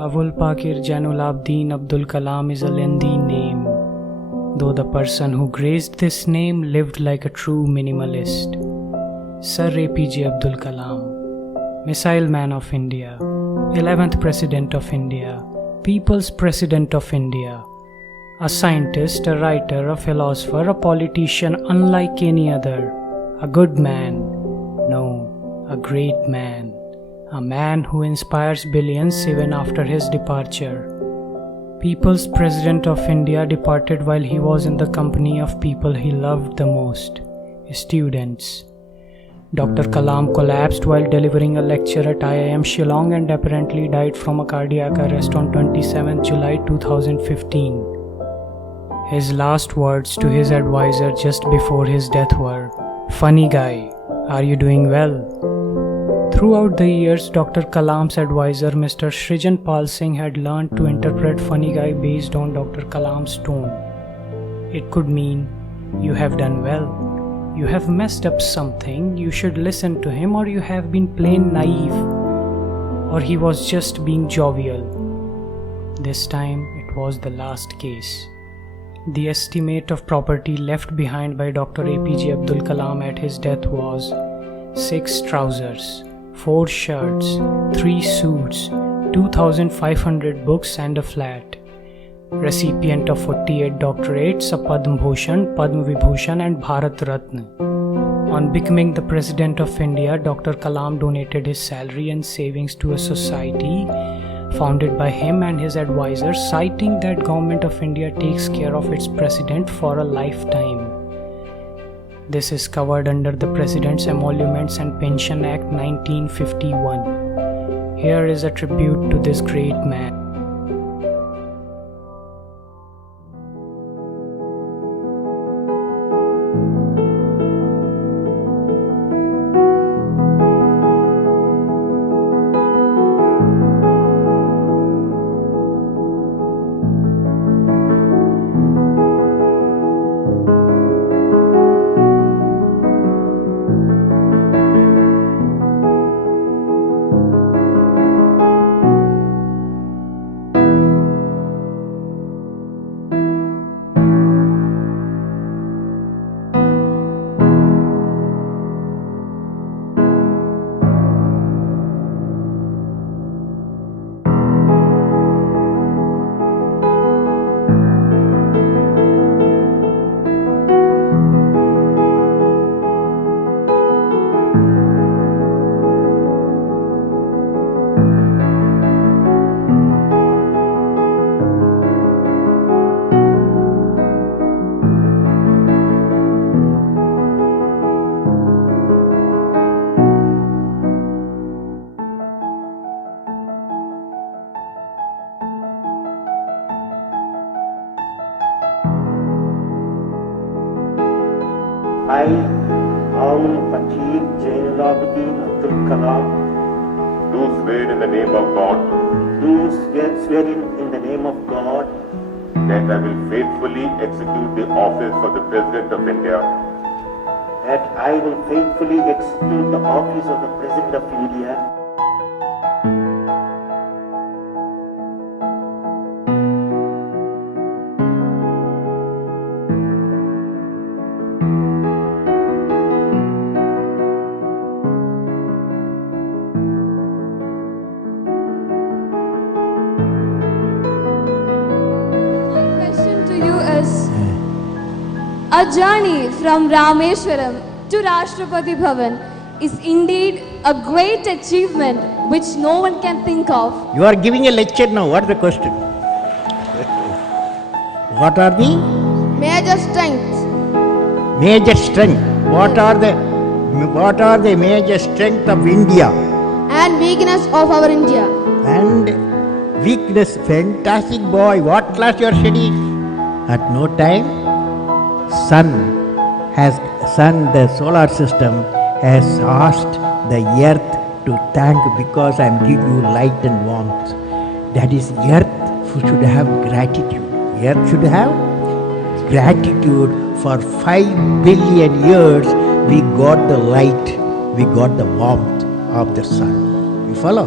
Abul Pakir Jainul Abidin Abdul Kalam is a lengthy name, though the person who graced this name lived like a true minimalist. Sir APJ Abdul Kalam, Missile Man of India, 11th President of India, People's President of India, a scientist, a writer, a philosopher, a politician unlike any other, a good man, no, a great man, a man who inspires billions even after his departure. People's President of India departed while he was in the company of people he loved the most, students. Dr. Kalam collapsed while delivering a lecture at IIM Shillong and apparently died from a cardiac arrest on 27 July 2015. His last words to his advisor just before his death were, "Funny guy, are you doing well?" Throughout the years, Dr. Kalam's advisor Mr. Shrijan Pal Singh had learned to interpret funny guy based on Dr. Kalam's tone. It could mean, you have done well, you have messed up something, you should listen to him, or you have been plain naive, or he was just being jovial. This time, it was the last case. The estimate of property left behind by Dr. APJ Abdul Kalam at his death was 6 trousers, 4 shirts, 3 suits, 2,500 books and a flat. Recipient of 48 doctorates, a Padma Bhushan, Padma Vibhushan and Bharat Ratna. On becoming the President of India, Dr. Kalam donated his salary and savings to a society founded by him and his advisors, citing that Government of India takes care of its President for a lifetime. This is covered under the President's Emoluments and Pension Act 1951. Here is a tribute to this great man. I, Abul Pakir Jainul Abidin Abdul Kalam, do swear in the name of God do swear in the name of God that I will faithfully execute the office of the President of India that I will faithfully execute the office of the President of India A journey from Rameshwaram to Rashtrapati Bhavan is indeed a great achievement which no one can think of. You are giving a lecture now. What is the question? What are the Major strengths. major strength? What are the major strength of India? And weakness of our India. And weakness. Fantastic boy. What class you are studying? At no time, the solar system has asked the earth to thank because I am giving you light and warmth. That is, earth should have gratitude. Earth should have gratitude. For 5 billion years we got the light, we got the warmth of the sun. You follow?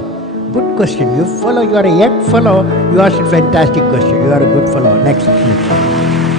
good question. You are a young fellow. You asked a fantastic question. You are a good fellow. Next.